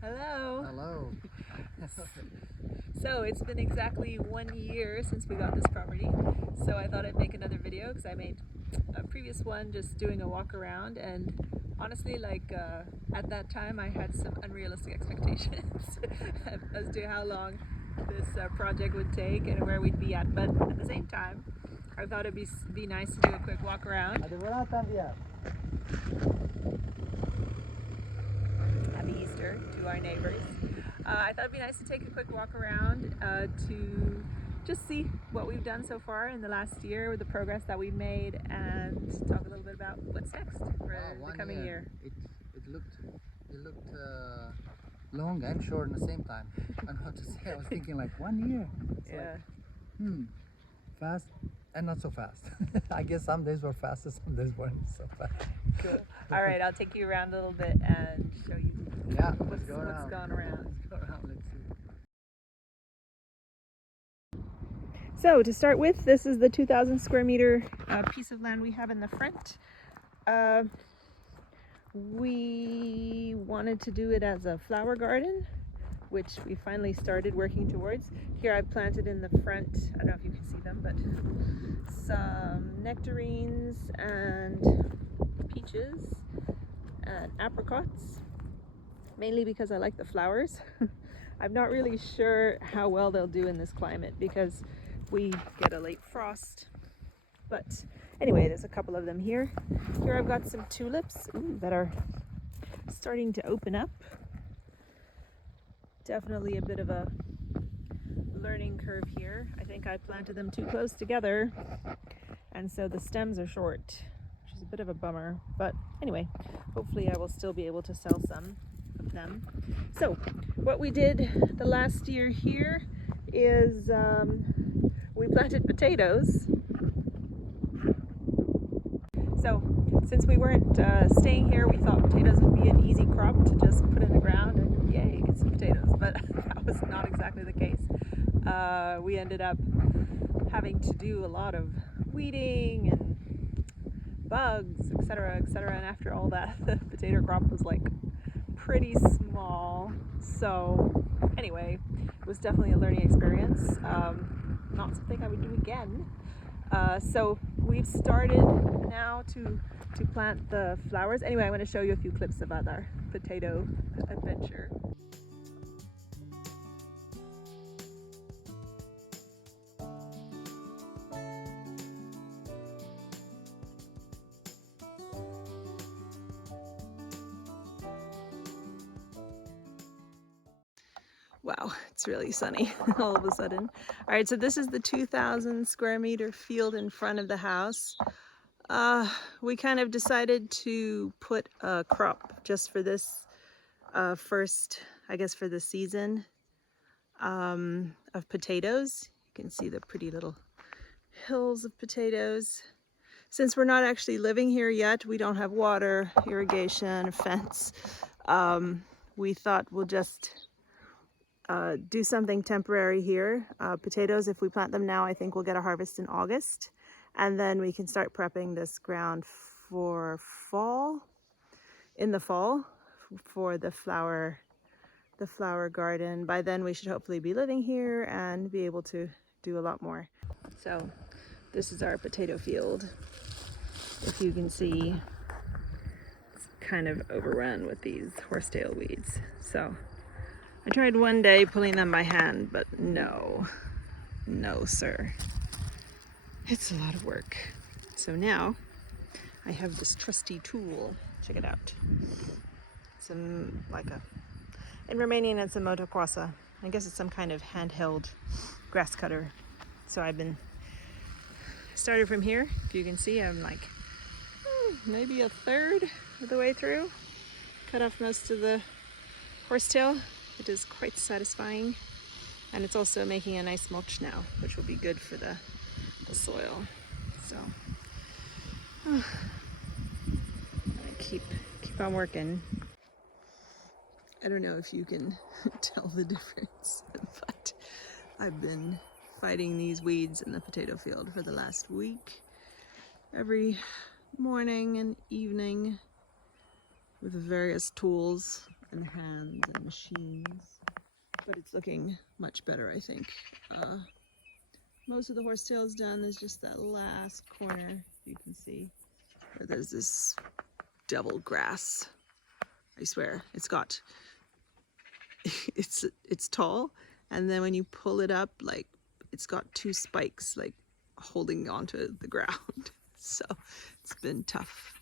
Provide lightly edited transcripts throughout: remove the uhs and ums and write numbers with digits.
Hello. Hello. So it's been exactly 1 year since we got this property. So I thought I'd make another video because I made a previous one just doing a walk around, and honestly, at that time I had some unrealistic expectations as to how long this project would take and where we'd be at. But at the same time, I thought it'd be nice to do a quick walk around. Happy Easter to our neighbors. I thought it'd be nice to take a quick walk around to just see what we've done so far in the last year, the progress that we've made, and talk a little bit about what's next for the coming year. It looked long and short at the same time. I don't know what to say. I was thinking like 1 year. It's fast and not so fast. I guess some days were faster, some days weren't so fast. Cool. All right, I'll take you around a little bit and show you what's gone around. Let's go around. Let's see. So to start with, this is the 2,000 square meter piece of land we have in the front. We wanted to do it as a flower garden, which we finally started working towards. Here I've planted in the front, I don't know if you can see them, but some nectarines and peaches and apricots, mainly because I like the flowers. I'm not really sure how well they'll do in this climate because we get a late frost. But anyway, there's a couple of them here. Here I've got some tulips that are starting to open up. Definitely a bit of a learning curve here. I think I planted them too close together, and so the stems are short, which is a bit of a bummer. But anyway, hopefully I will still be able to sell some of them. So what we did the last year here is we planted potatoes. So since we weren't staying here, we thought potatoes would be an easy crop to just put in the ground and yay, get some potatoes. But that was not exactly the case. We ended up having to do a lot of weeding and bugs, etc., etc. And after all that, the potato crop was like pretty small. So anyway, it was definitely a learning experience. Not something I would do again. So we've started now to plant the flowers. Anyway, I'm going to show you a few clips about our potato adventure. Wow, it's really sunny all of a sudden. All right, so this is the 2,000 square meter field in front of the house. We kind of decided to put a crop just for this first, I guess for the season of potatoes. You can see the pretty little hills of potatoes. Since we're not actually living here yet, we don't have water, irrigation, fence. We thought we'll just do something temporary here. Potatoes, if we plant them now, I think we'll get a harvest in August. And then we can start prepping this ground for in the fall, for the flower garden. By then we should hopefully be living here and be able to do a lot more. So this is our potato field. If you can see, it's kind of overrun with these horsetail weeds. So I tried one day pulling them by hand, but no, sir. It's a lot of work. So now I have this trusty tool. Check it out. It's in Romanian it's a motocoasă. I guess it's some kind of handheld grass cutter. So I've been started from here. If you can see, I'm like maybe a third of the way through. Cut off most of the horsetail. It is quite satisfying, and it's also making a nice mulch now, which will be good for the soil. So I keep on working. I don't know if you can tell the difference, but I've been fighting these weeds in the potato field for the last week, every morning and evening, with various tools and hands and machines, but it's looking much better, I think. Most of the horsetail is done. There's just that last corner you can see where there's this devil grass. I swear, it's tall, and then when you pull it up, like it's got two spikes like holding onto the ground. So it's been tough.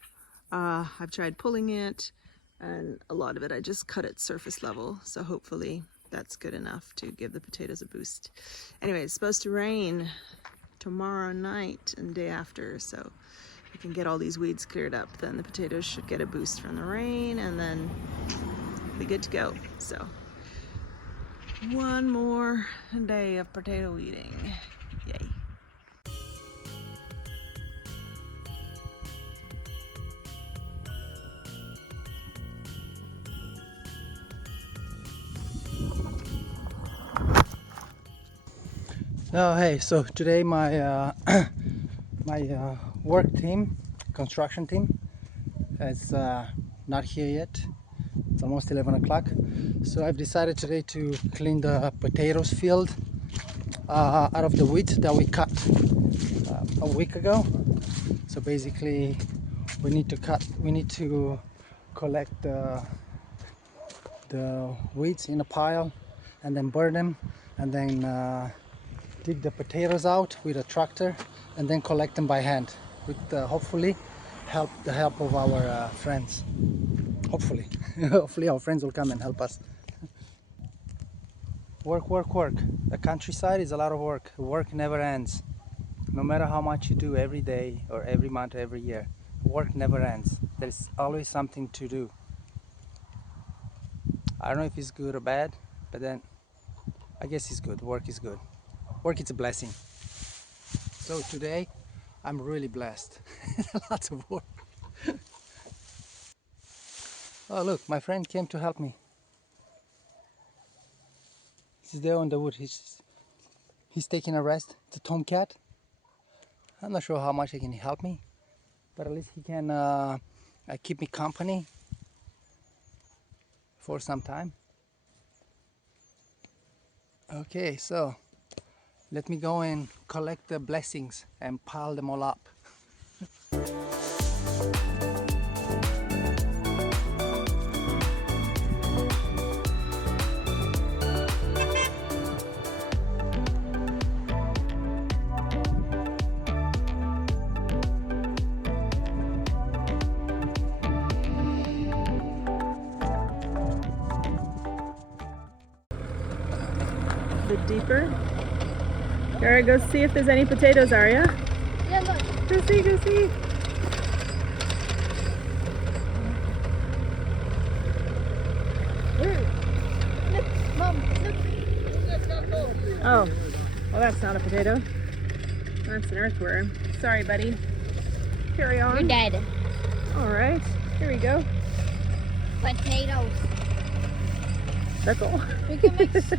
I've tried pulling it, and a lot of it I just cut at surface level, so hopefully that's good enough to give the potatoes a boost. Anyway, it's supposed to rain tomorrow night and day after, so we can get all these weeds cleared up. Then the potatoes should get a boost from the rain, and then be good to go. So one more day of potato weeding. Yay. Oh, hey, so today my my work team, construction team, is not here yet. It's almost 11 o'clock. So I've decided today to clean the potatoes field out of the weeds that we cut a week ago. So basically we need to collect the weeds in a pile and then burn them, and then dig the potatoes out with a tractor, and then collect them by hand with hopefully the help of our friends. Hopefully hopefully our friends will come and help us. Work, work, work. The countryside is a lot of work. Work never ends. No matter how much you do every day or every month or every year, work never ends. There's always something to do. I don't know if it's good or bad, but then I guess it's good. Work is good. Work is a blessing. So today I'm really blessed. Lots of work. Oh look, my friend came to help me. He's there on the wood. He's taking a rest. It's a tomcat. I'm not sure how much he can help me, but at least he can keep me company for some time. Okay, so let me go and collect the blessings and pile them all up. A bit deeper. Gara, go see if there's any potatoes, Arya. Yeah, look. Go see, go see. Look, Mom, look. Oh, well, that's not a potato. That's an earthworm. Sorry, buddy. Carry on. You're dead. All right, here we go. Potatoes. That's all. We can mix.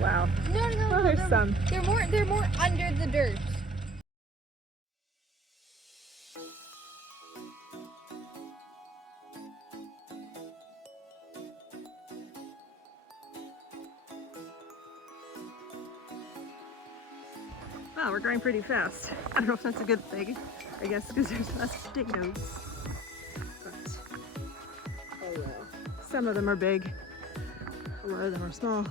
Wow. No, Oh, there's some. They're more under the dirt. Wow, we're growing pretty fast. I don't know if that's a good thing. I guess because there's less potatoes. But, oh well. Some of them are big. A lot of them are small.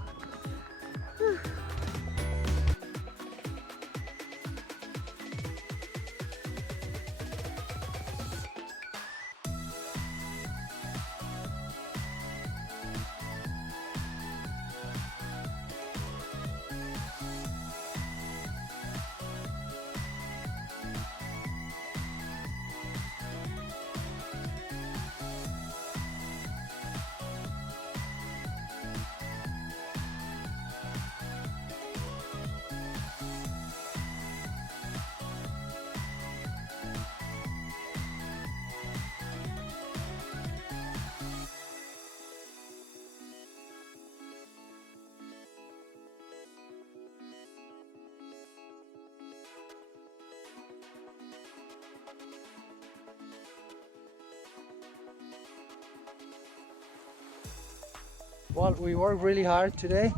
Well, we worked really hard today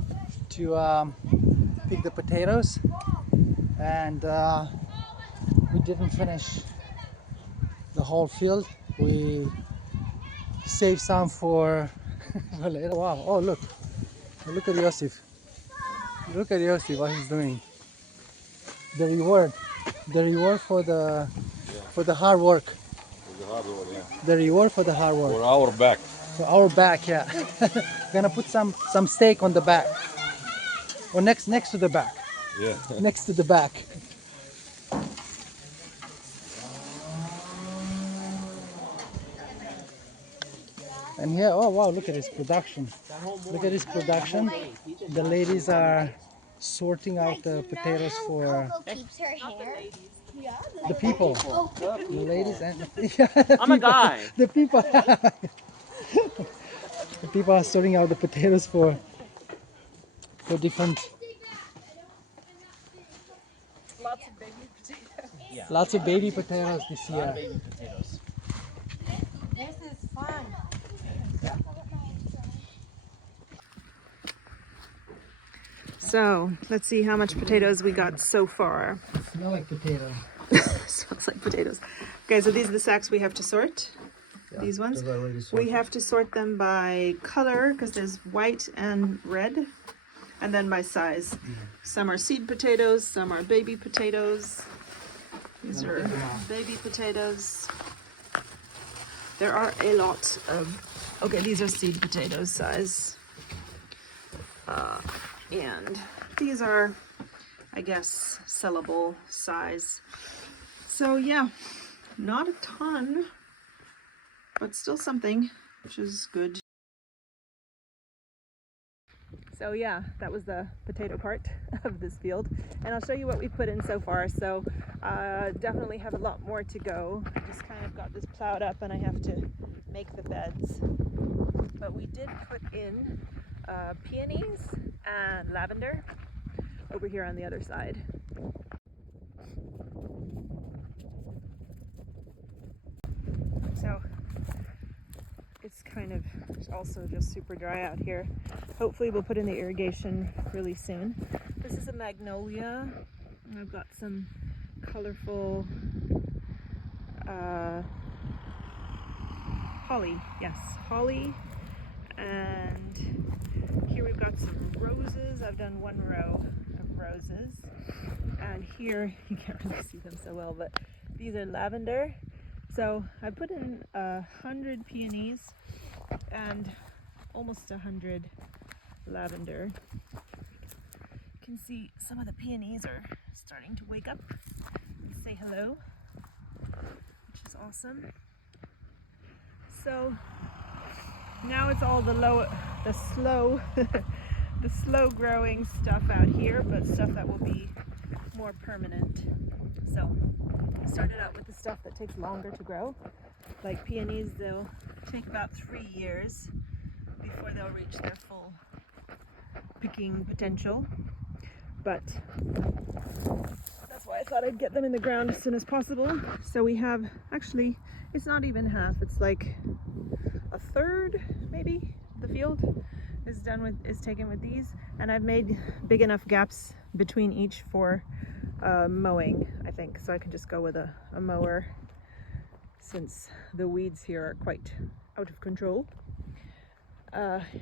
to pick the potatoes, and we didn't finish the whole field. We saved some for later. Wow! Oh, look at Yosef. Look at Yosef, what he's doing. The reward for the hard work. The hard work, yeah. The reward for the hard work. For our back. For our back, yeah. Gonna put some steak on the back, or next to the back. Yeah. Next to the back. And here, oh wow, look at this production. Look at this production. The ladies are sorting out the potatoes for Keeps her hair. the people. The ladies and yeah, I'm a guy. the people. The people are sorting out the potatoes for different. Lots of baby potatoes. Yeah. Lots of baby potatoes this year. Baby potatoes. This is fun. So let's see how much potatoes we got so far. Smell like potato. Smells like potatoes. Okay, so these are the sacks we have to sort. These ones. We have to sort them by color because there's white and red, and then by size. Some are seed potatoes, some are baby potatoes. These are baby potatoes. There are a lot of, okay, these are seed potatoes size. And these are, I guess, sellable size. So yeah, not a ton, but still something, which is good. So yeah, that was the potato part of this field, and I'll show you what we put in so far. So definitely have a lot more to go. I just kind of got this plowed up and I have to make the beds. But we did put in peonies and lavender over here on the other side. So it's kind of also just super dry out here. Hopefully we'll put in the irrigation really soon. This is a magnolia. I've got some colorful holly, yes, holly. And here we've got some roses. I've done one row of roses. And here, you can't really see them so well, but these are lavender. So I put in 100 peonies and almost 100 lavender. You can see some of the peonies are starting to wake up and say hello, which is awesome. So now it's all the slow growing stuff out here, but stuff that will be more permanent. So I started out with the stuff that takes longer to grow. Like peonies, they'll take about 3 years before they'll reach their full picking potential. But that's why I thought I'd get them in the ground as soon as possible. So we have, actually, it's not even half, it's like a third maybe the field is taken with these, and I've made big enough gaps between each for mowing, I think, so I can just go with a mower since the weeds here are quite out of control.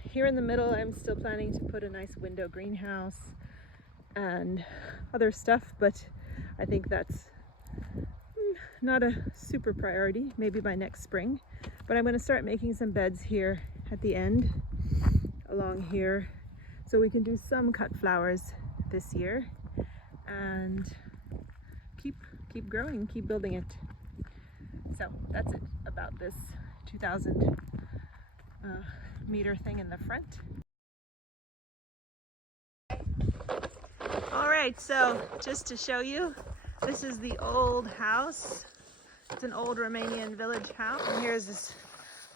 Here in the middle I'm still planning to put a nice window greenhouse and other stuff, but I think that's not a super priority, maybe by next spring. But I'm going to start making some beds here at the end along here so we can do some cut flowers this year and keep growing, keep building it. So that's it about this 2,000 meter thing in the front. All right, so just to show you, this is the old house. It's an old Romanian village house. And here's this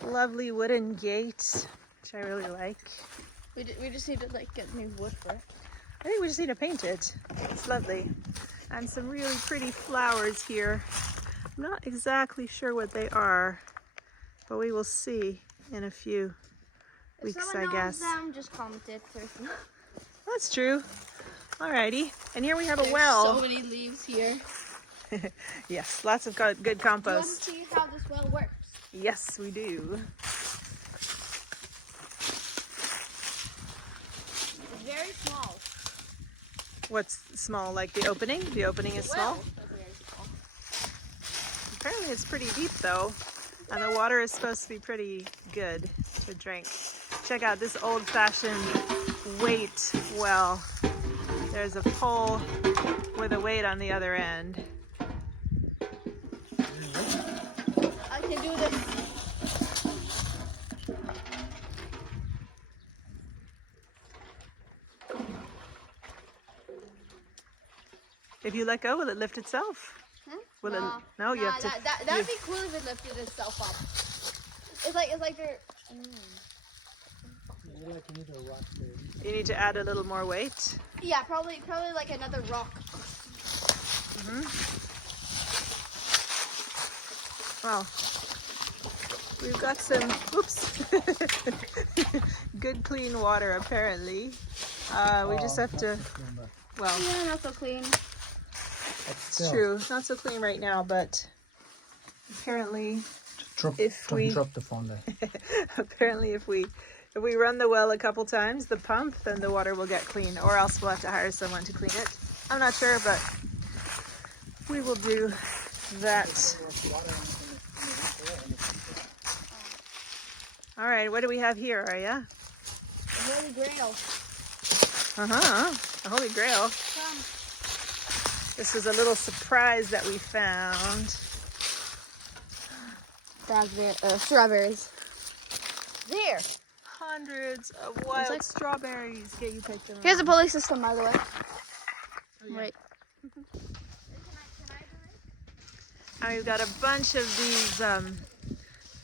lovely wooden gate, which I really like. We just need to like get new wood for it. I think we just need to paint it. It's lovely. And some really pretty flowers here. I'm not exactly sure what they are, but we will see in a few weeks, Someone I guess. knows them, just comment it. That's true. Alrighty. And here we have a There's well. so many leaves here. Yes, lots of good Do you want to compost. see how this well works? Yes, we do. It's very small. What's small, like the opening? The opening is small? Well, it's very small. Apparently it's pretty deep though. And the water is supposed to be pretty good to drink. Check out this old-fashioned weight well. There's a pole with a weight on the other end. I can do this. If you let go, will it lift itself? Will it? No, you have to. That'd be cool if it lifted itself up. It's like they're. You need to add a little more weight. Yeah, probably like another rock. Well, we've got some, oops, good clean water apparently. We just have to, well, Yeah, not so clean. it's true, not so clean right now, but apparently Don't drop the phone there. apparently if we run the well a couple times, the pump, then the water will get clean, or else we'll have to hire someone to clean it. I'm not sure, but we will do that. All right, what do we have here, Arya? The Holy Grail. The Holy Grail. Come. This is a little surprise that we found. Strawberries. There. Hundreds of wild like- strawberries. Yeah, you picked them. Here's the pulley system, by the way. Oh, yeah. Wait. And we've got a bunch of these,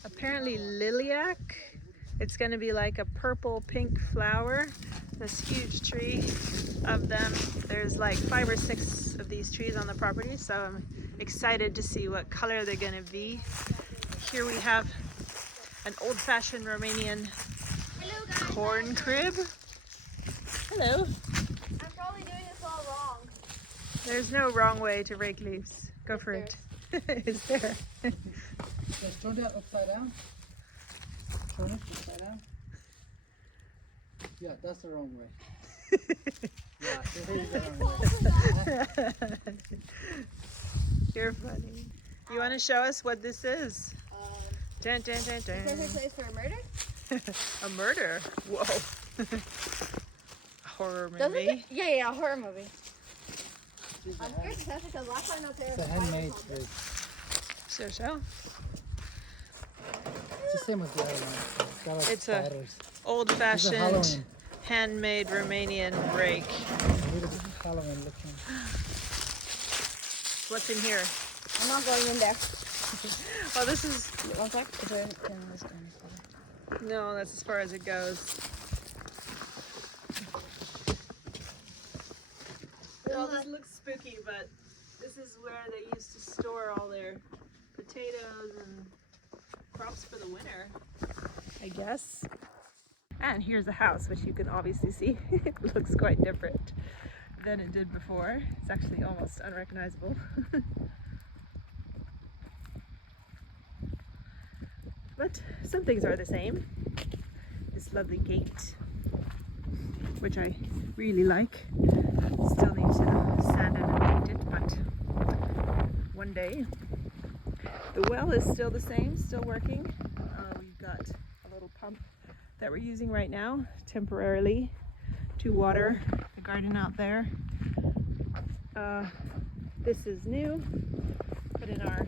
apparently lilac. It's going to be like a purple pink flower. This huge tree of them. There's like 5 or 6 of these trees on the property, so I'm excited to see what color they're going to be. Here we have an old-fashioned Romanian corn crib. Hello. I'm probably doing this all wrong. There's no wrong way to rake leaves. Go for it. Is there? Just turn that upside down. Turn it upside down. Yeah, that's the wrong way. Yeah, it is the wrong way. You're funny. You want to show us what this is? Dun, dun, dun, dun. Perfect place for a murder? A murder? Whoa. A horror Doesn't movie. it? Yeah, a horror movie. I'm scared to test it because last time I was there. It's a handmade. Show. It's the same as the other one. It's got like It's a spiders. old-fashioned, Halloween. handmade Romanian rake. This is Halloween looking. What's in here? I'm not going in there. Oh, this is... One sec. Is there anything in this one? No, that's as far as it goes. Well, this looks spooky, but this is where they used to store all their potatoes and crops for the winter, I guess. And here's a house, which you can obviously see. It looks quite different than it did before. It's actually almost unrecognizable. But some things are the same. This lovely gate, which I really like. Still need to sand it and paint it, but one day. The well is still the same, still working. We've got a little pump that we're using right now, temporarily, to water the garden out there. This is new, put in our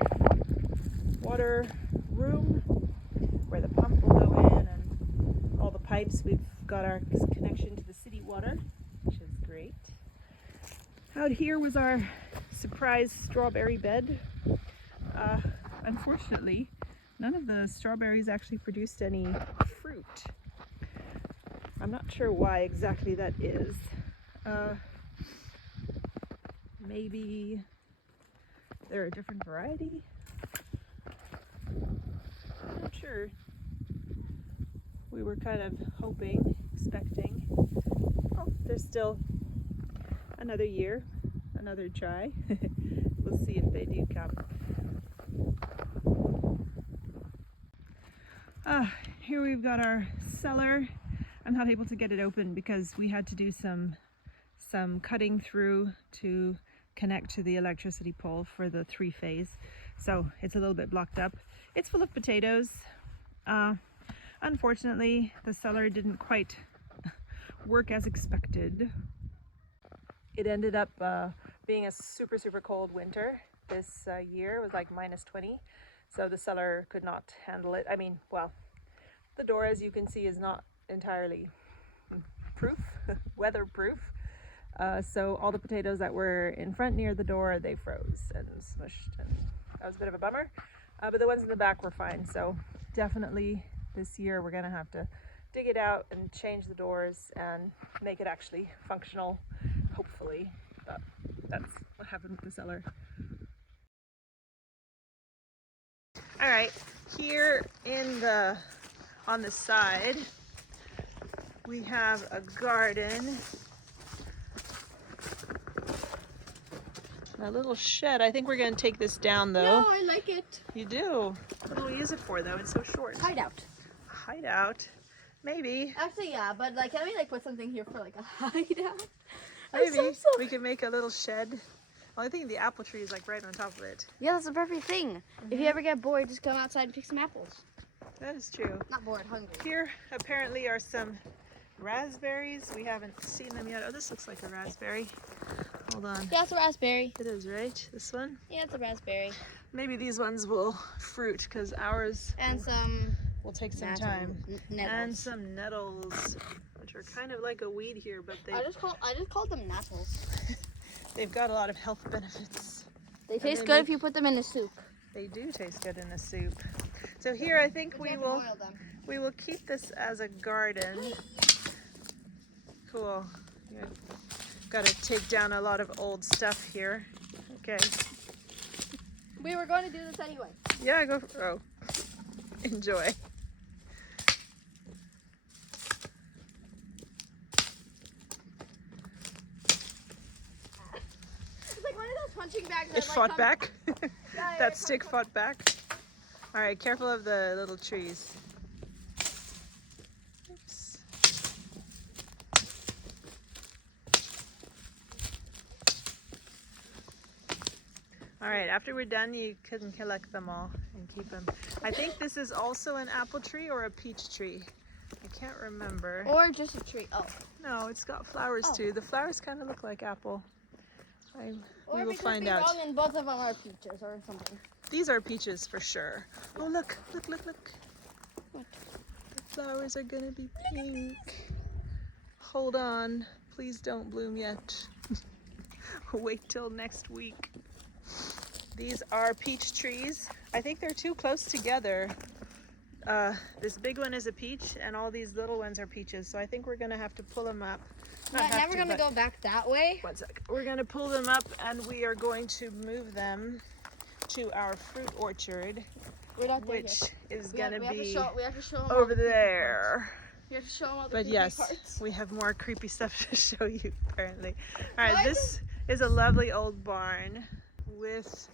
water room where the pump will go in, and all the pipes. We've got our connection to the city water, which is great. Out here was our surprise strawberry bed. Unfortunately, none of the strawberries actually produced any fruit. I'm not sure why exactly that is. Maybe they're a different variety? I'm not sure. we were kind of hoping, expecting. Oh, there's still another year, another try. We'll see if they do come. Here we've got our cellar. I'm not able to get it open because we had to do some cutting through to connect to the electricity pole for the 3-phase. So it's a little bit blocked up. It's full of potatoes. Unfortunately, the cellar didn't quite work as expected. It ended up being a super, super cold winter this year. It was like -20. So the cellar could not handle it. I mean, well, the door, as you can see, is not entirely proof, weatherproof. So all the potatoes that were in front near the door, they froze and smushed, and that was a bit of a bummer. But the ones in the back were fine. So definitely this year we're gonna have to dig it out and change the doors and make it actually functional, hopefully. But that's what happened with the cellar. All right, here on the side, we have a garden. A little shed. I think we're going to take this down though. No, I like it. You do? What do we use it for though? It's so short. Hideout. Hideout? Maybe. Actually, yeah, but like, can we like put something here for like a hideout? Maybe. We can make a little shed. Well, I think the apple tree is like right on top of it. Yeah, that's the perfect thing. If you ever get bored, just come outside and pick some apples. That is true. Not bored, hungry. Here apparently are some raspberries. We haven't seen them yet. Oh, this looks like a raspberry. Hold on. Yeah, it's a raspberry. It is, right? This one? Yeah, it's a raspberry. Maybe these ones will fruit because ours And some will take some time. nettles. And some nettles, which are kind of like a weed here, but I just called them nettles. they've got a lot of health benefits. They they taste good make- if you put them in a soup. They do taste good in a soup. So here I think But you have to boil them. we will keep this as a garden. Cool. Yeah. Got to take down a lot of old stuff here. Okay. We were going to do this anyway. Yeah, go for, oh. Enjoy. It's like one of those punching bags. It fought back. Yeah, That stick fought back. All right, careful of the little trees. Oops. All right, after we're done, you can collect them all and keep them. I think this is also an apple tree or a peach tree. I can't remember. Or just a tree. Oh. No, it's got flowers Oh. too. The flowers kind of look like apple. Or We will we could find be out. wrong and both of them are peaches or something. These are peaches for sure. Oh, look, look, look, look. What? The flowers are gonna be pink. Hold on, please don't bloom yet. Wait till next week. These are peach trees. I think they're too close together. This big one is a peach and all these little ones are peaches. So I think we're gonna have to pull them up. Not have Now we're to, gonna but- go back that way. One sec. We're gonna pull them up and we are going to move them to our fruit orchard, We're not there which yet. is We have gonna to be show them over there. We have to show them all the But creepy yes, parts. we have more creepy stuff to show you apparently. All right, Why this is a lovely old barn with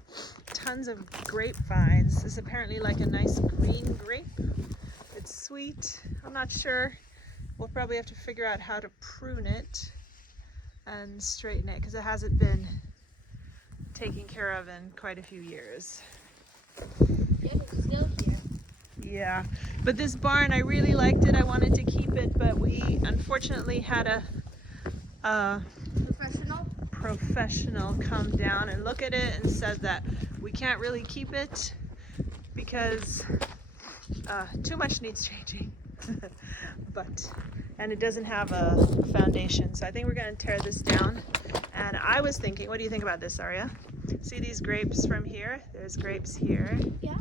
tons of grapevines. This is apparently like a nice green grape. It's sweet. I'm not sure. We'll probably have to figure out how to prune it and straighten it because it hasn't been taken care of in quite a few years. Yeah, it's still here. Yeah, but this barn, I really liked it. I wanted to keep it, but we unfortunately had a professional come down and look at it and said that we can't really keep it because too much needs changing. And it doesn't have a foundation, so I think we're going to tear this down. And I was thinking, what do you think about this, Arya? See these grapes from here? There's grapes here. Yeah.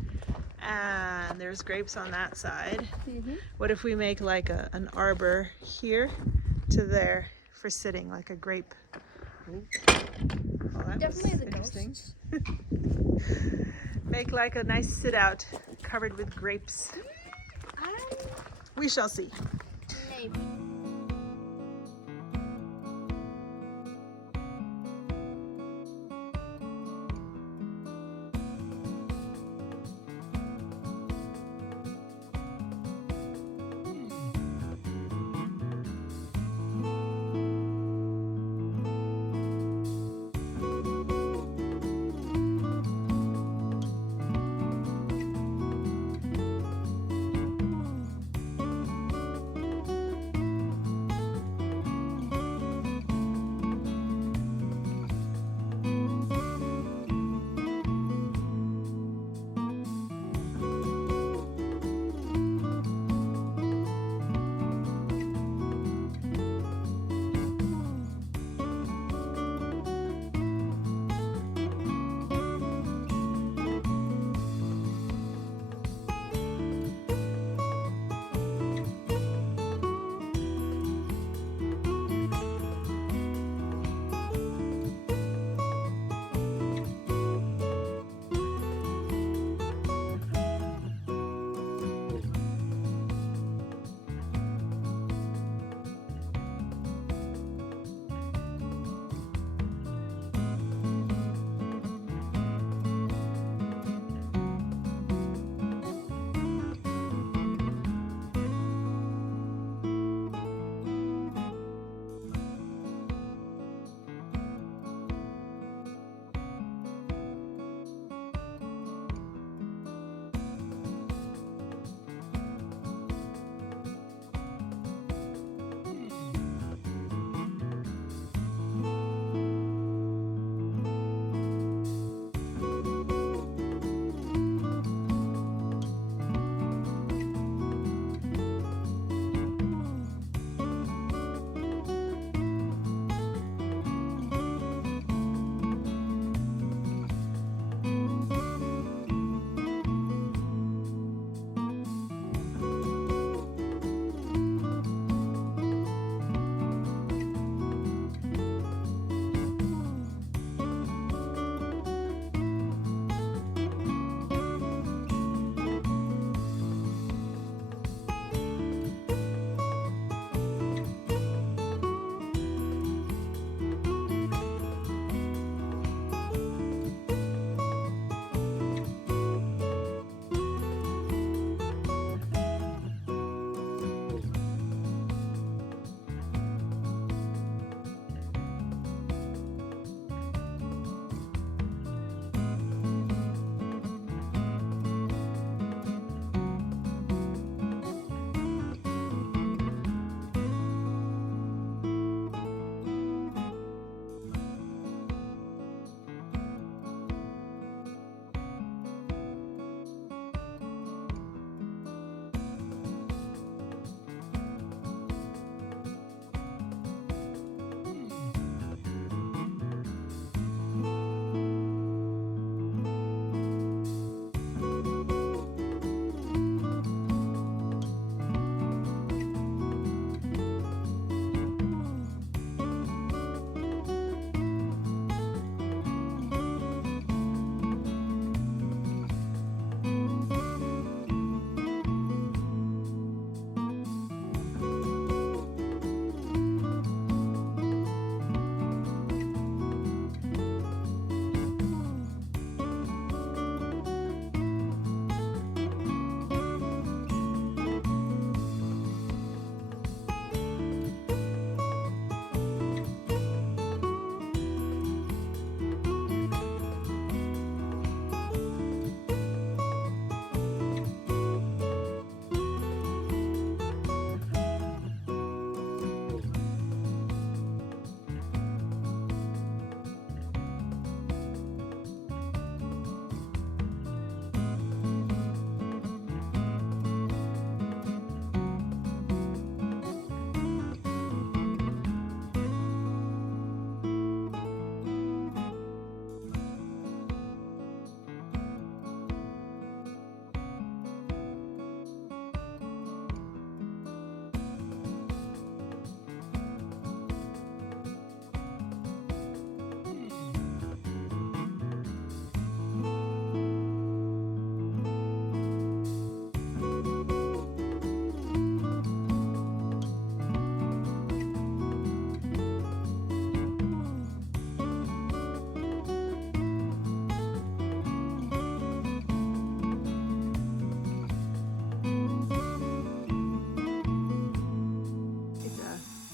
And there's grapes on that side. Mm-hmm. What if we make like an arbor here to there for sitting, like a grape? Oh, that Definitely was the interesting. Make like a nice sit out covered with grapes. We shall see. Maybe.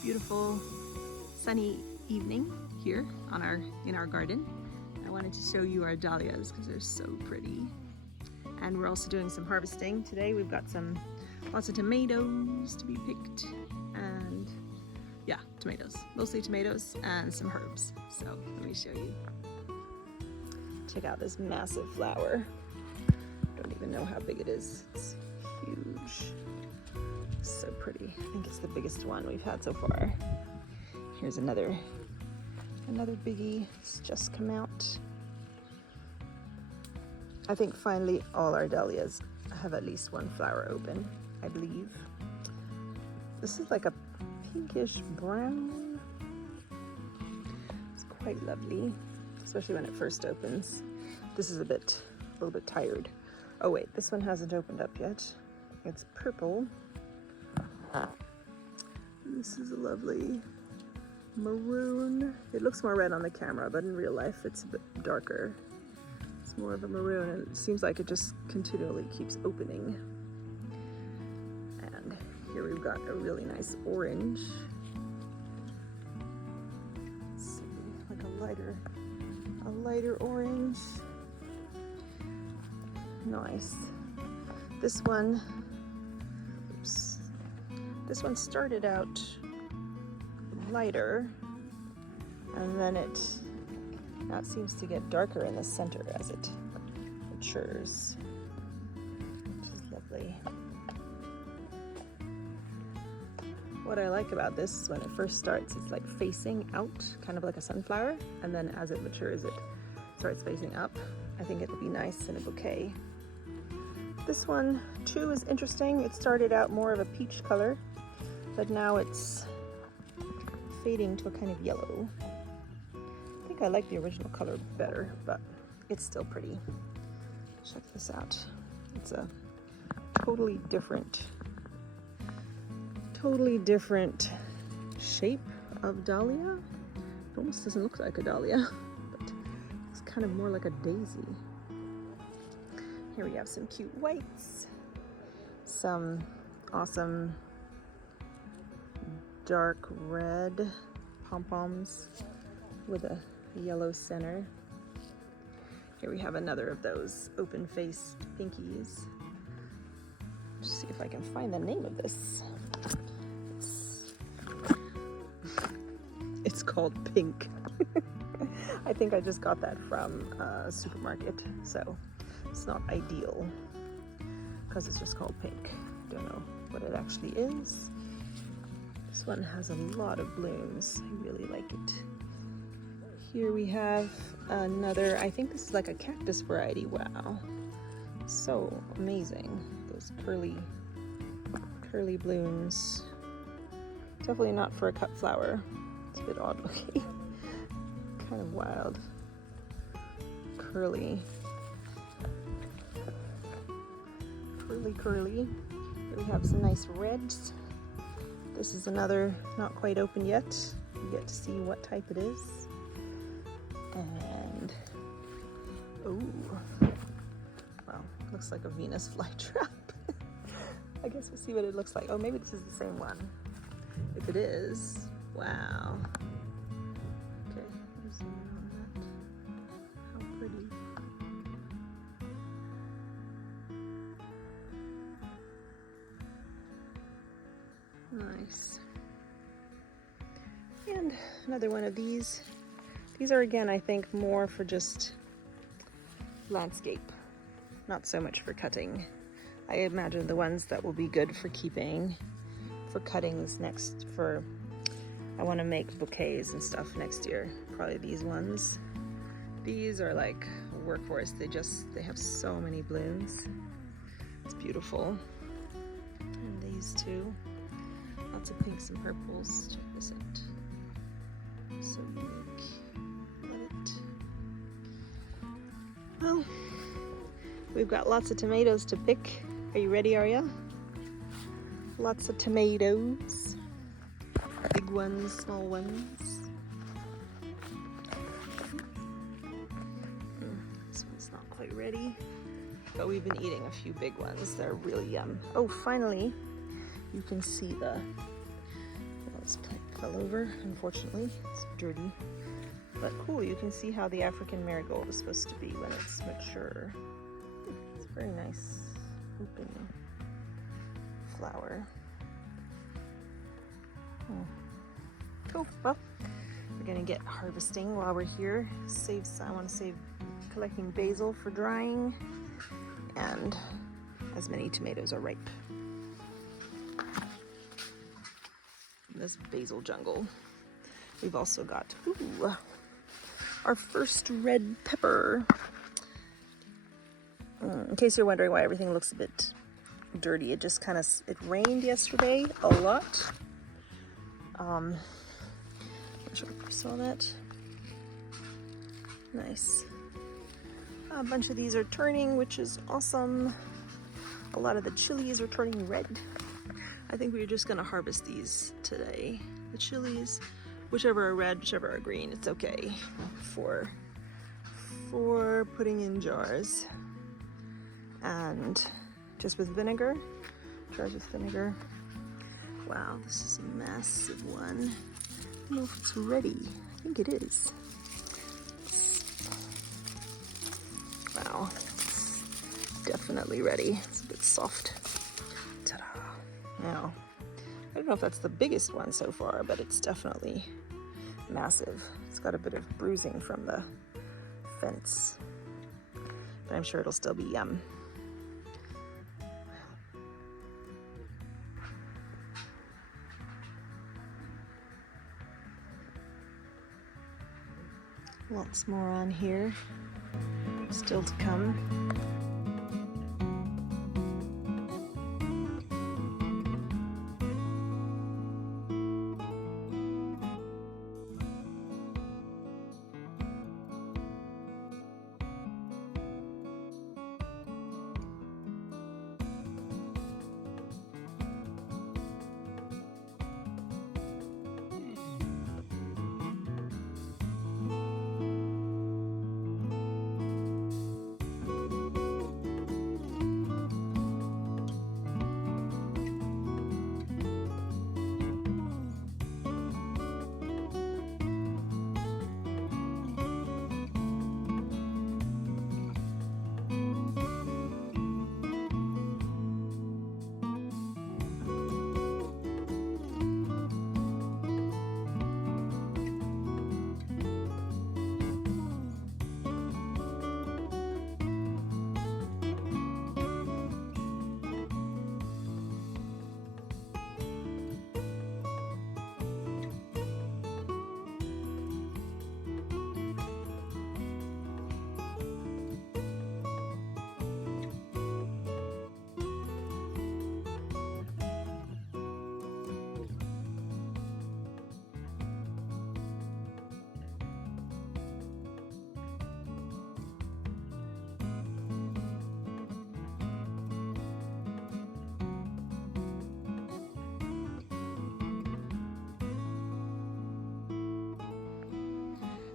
beautiful sunny evening here in our garden. I wanted to show you our dahlias because they're so pretty. And we're also doing some harvesting. Today we've got lots of tomatoes to be picked, and yeah, tomatoes, mostly tomatoes, and some herbs. So let me show you. Check out this massive flower. Don't even know how big it is. It's huge. So pretty. I think it's the biggest one we've had so far. Here's another biggie. It's just come out. I think finally all our dahlias have at least one flower open, I believe. This is like a pinkish brown. It's quite lovely, especially when it first opens. This is a little bit tired. Oh wait, this one hasn't opened up yet. It's purple. This is a lovely maroon. It looks more red on the camera, but in real life it's a bit darker. It's more of a maroon, and it seems like it just continually keeps opening. And here we've got a really nice orange. Let's see, like a lighter orange. Nice. This one started out lighter, and then now it seems to get darker in the center as it matures, which is lovely. What I like about this is when it first starts, it's like facing out, kind of like a sunflower, and then as it matures, it starts facing up. I think it'll be nice in a bouquet. This one too is interesting. It started out more of a peach color, but now it's fading to a kind of yellow. I think I like the original color better, but it's still pretty. Check this out. It's a totally different shape of dahlia. It almost doesn't look like a dahlia, but it's kind of more like a daisy. Here we have some cute whites, some awesome dark red pom-poms with a yellow center. Here we have another of those open-faced pinkies. Let's see if I can find the name of this. It's called Pink. I think I just got that from a supermarket, so it's not ideal because it's just called Pink. Don't know what it actually is. This one has a lot of blooms. I really like it. Here we have another, I think this is like a cactus variety. Wow, so amazing. Those curly blooms. Definitely not for a cut flower. It's a bit odd looking. Kind of wild. Curly. Here we have some nice reds. This is another not quite open yet. You get to see what type it is. And oh, wow, looks like a Venus flytrap. I guess we'll see what it looks like. Oh, maybe this is the same one. If it is, wow. Okay, let's zoom in on that. How pretty. Nice. And another one of these. These are, again, I think more for just landscape, not so much for cutting. I imagine the ones that will be good for keeping, for cuttings I want to make bouquets and stuff next year. Probably these ones. These are like a workhorse. They have so many blooms. It's beautiful. And these two. Lots of pinks and purples. Check this out. So unique. Love it. Well, we've got lots of tomatoes to pick. Are you ready, Arya? Lots of tomatoes. Big ones, small ones. This one's not quite ready, but we've been eating a few big ones. They're really yum. Oh, finally, you can see let's fell over, unfortunately. It's dirty. But cool, you can see how the African marigold is supposed to be when it's mature. It's a very nice open flower. Cool, well, we're gonna get harvesting while we're here. I want to save collecting basil for drying, and as many tomatoes are ripe. In this basil jungle. We've also got our first red pepper. In case you're wondering why everything looks a bit dirty, it rained yesterday a lot. I'm not sure if you saw that. Nice. A bunch of these are turning, which is awesome. A lot of the chilies are turning red. I think we're just gonna harvest these today. The chilies, whichever are red, whichever are green, it's okay for putting in jars. And just with vinegar, jars with vinegar. Wow, this is a massive one. I don't know if it's ready. I think it is. Wow, it's definitely ready. It's a bit soft. Ta-da. Now, I don't know if that's the biggest one so far, but it's definitely massive. It's got a bit of bruising from the fence, but I'm sure it'll still be yum. Lots more on here, still to come.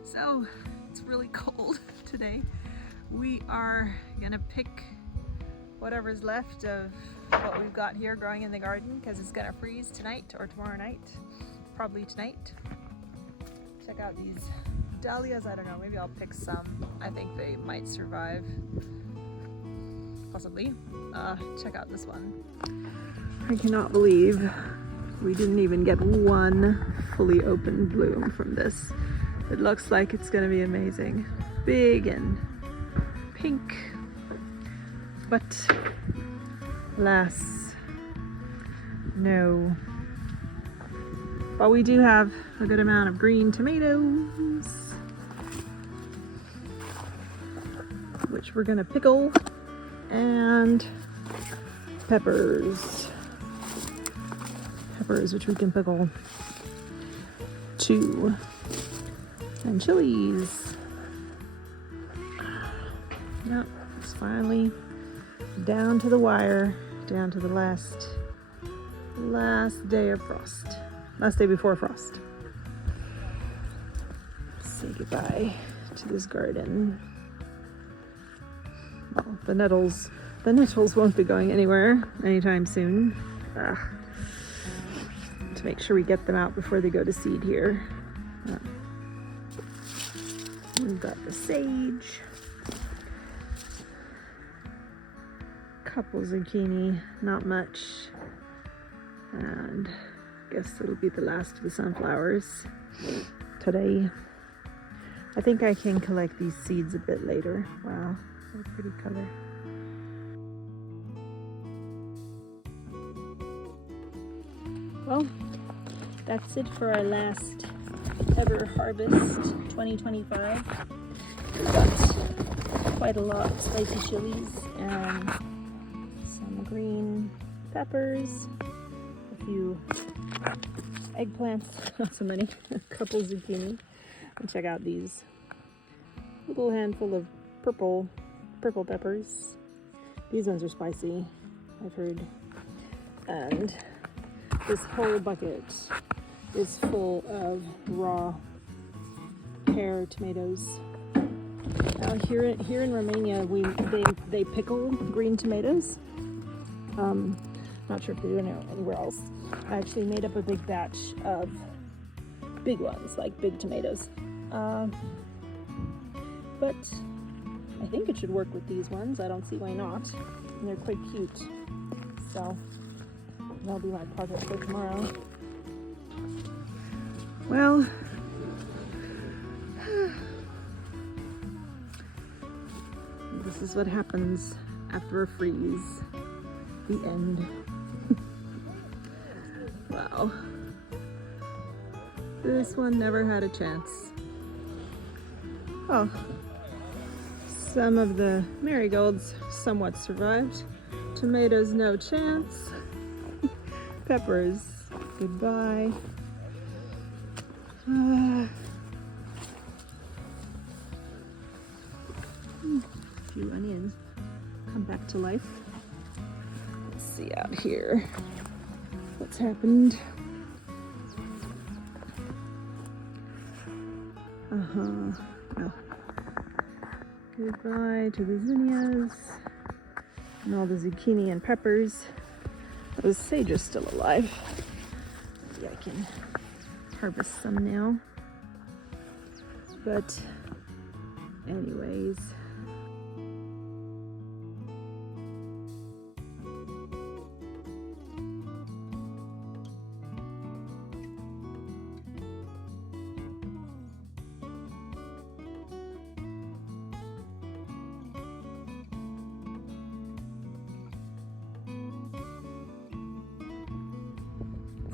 So it's really cold today. We are gonna pick whatever's left of what we've got here growing in the garden because it's gonna freeze tonight or tomorrow night, probably tonight. Check out these dahlias. I don't know, maybe I'll pick some. I think they might survive, possibly. Check out this one. I cannot believe we didn't even get one fully open bloom from this. It looks like it's gonna be amazing. Big and pink, but alas, no. But we do have a good amount of green tomatoes, which we're gonna pickle, and peppers, which we can pickle too. And chilies. Yep, it's finally down to the wire, down to the last day of frost. Last day before frost. Say goodbye to this garden. Well, the nettles won't be going anywhere anytime soon. make sure we get them out before they go to seed here. We've got the sage, couple zucchini, not much, and I guess it'll be the last of the sunflowers today. I think I can collect these seeds a bit later. Wow, what a pretty color. Well, that's it for our last ever harvest 2025. We got quite a lot of spicy chilies and some green peppers, a few eggplants, not so many, a couple zucchini. And check out these little handful of purple peppers. These ones are spicy, I've heard. And this whole bucket is full of raw pear tomatoes. Now here in Romania, they pickle green tomatoes. Not sure if they do it anywhere else. I actually made up a big batch of big ones, like big tomatoes. But I think it should work with these ones. I don't see why not. And they're quite cute. So that'll be my project for tomorrow. Well, this is what happens after a freeze. The end. Wow. This one never had a chance. Oh, some of the marigolds somewhat survived. Tomatoes, no chance. Peppers, goodbye. A few onions come back to life. Let's see out here what's happened. Oh. Goodbye to the zinnias and all the zucchini and peppers. The sage is still alive. Maybe I can harvest some now. But anyways.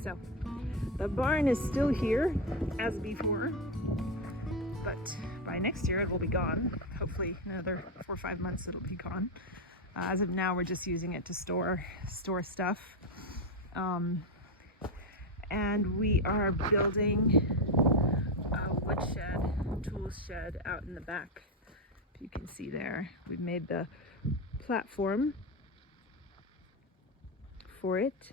So the barn is still here as before, but by next year it will be gone. Hopefully another 4 or 5 months it'll be gone. As of now, we're just using it to store stuff. And we are building a wood shed, tool shed out in the back. If you can see there, we've made the platform for it.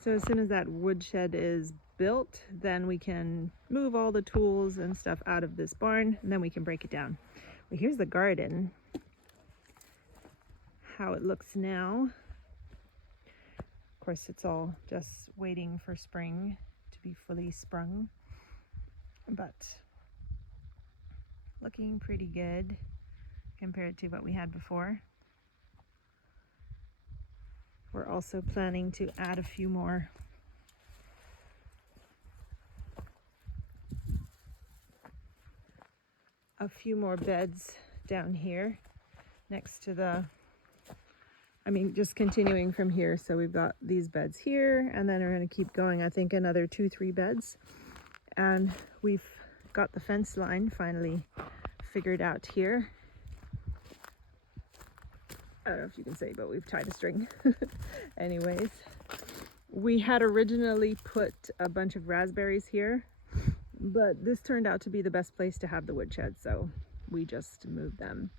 So as soon as that woodshed is built, then we can move all the tools and stuff out of this barn, and then we can break it down. Well, here's the garden, how it looks now. Of course, it's all just waiting for spring to be fully sprung, but looking pretty good compared to what we had before. We're also planning to add a few more beds down here next to the, just continuing from here. So we've got these beds here, and then we're going to keep going, I think another 2-3 beds. And we've got the fence line finally figured out here. I don't know if you can say, but we've tied a string. Anyways, we had originally put a bunch of raspberries here, but this turned out to be the best place to have the woodshed, so we just moved them.